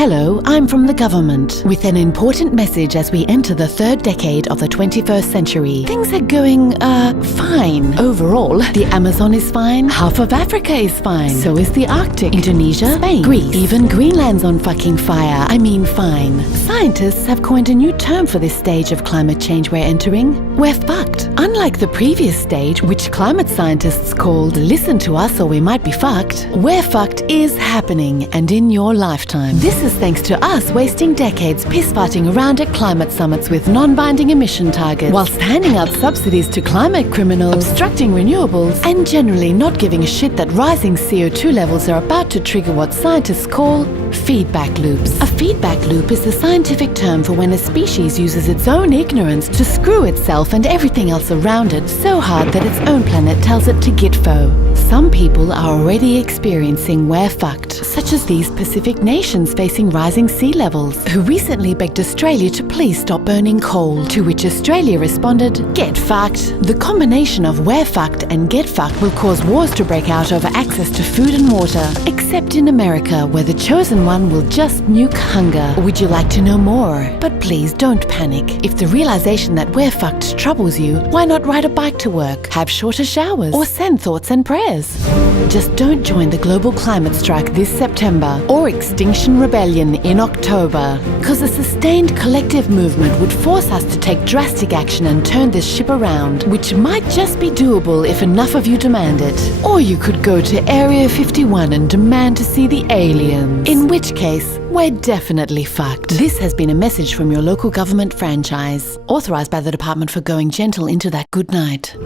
Hello, I'm from the government with an important message as we enter the third decade of the 21st century. Things are going, fine. Overall, the Amazon is fine, half of Africa is fine, so is the Arctic, Indonesia, Spain, Greece, even Greenland's on fucking fire. I mean fine. Scientists have coined a new term for this stage of climate change we're entering. We're fucked. Unlike the previous stage, which climate scientists called listen to us or we might be fucked, we're fucked is happening and in your lifetime. This is thanks to us wasting decades piss-farting around at climate summits with non-binding emission targets, whilst handing out subsidies to climate criminals, obstructing renewables, and generally not giving a shit that rising CO2 levels are about to trigger what scientists call feedback loops. A feedback loop is the scientific term for when a species uses its own ignorance to screw itself and everything else around it so hard that its own planet tells it to git fo. Some people are already experiencing we're fucked, such as these Pacific nations facing rising sea levels, who recently begged Australia to please stop burning coal, to which Australia responded, get fucked. The combination of we're fucked and get fucked will cause wars to break out over access to food and water, except in America, where the chosen one will just nuke hunger. Would you like to know more? But please don't panic. If the realization that we're fucked troubles you, why not ride a bike to work, have shorter showers, or send thoughts and prayers? Just don't join the global climate strike this September or Extinction Rebellion in October, because a sustained collective movement would force us to take drastic action and turn this ship around, which might just be doable if enough of you demand it. Or you could go to Area 51 and demand to see the aliens, in which case we're definitely fucked. This has been a message from your local government franchise, authorised by the Department for Going Gentle into that good night.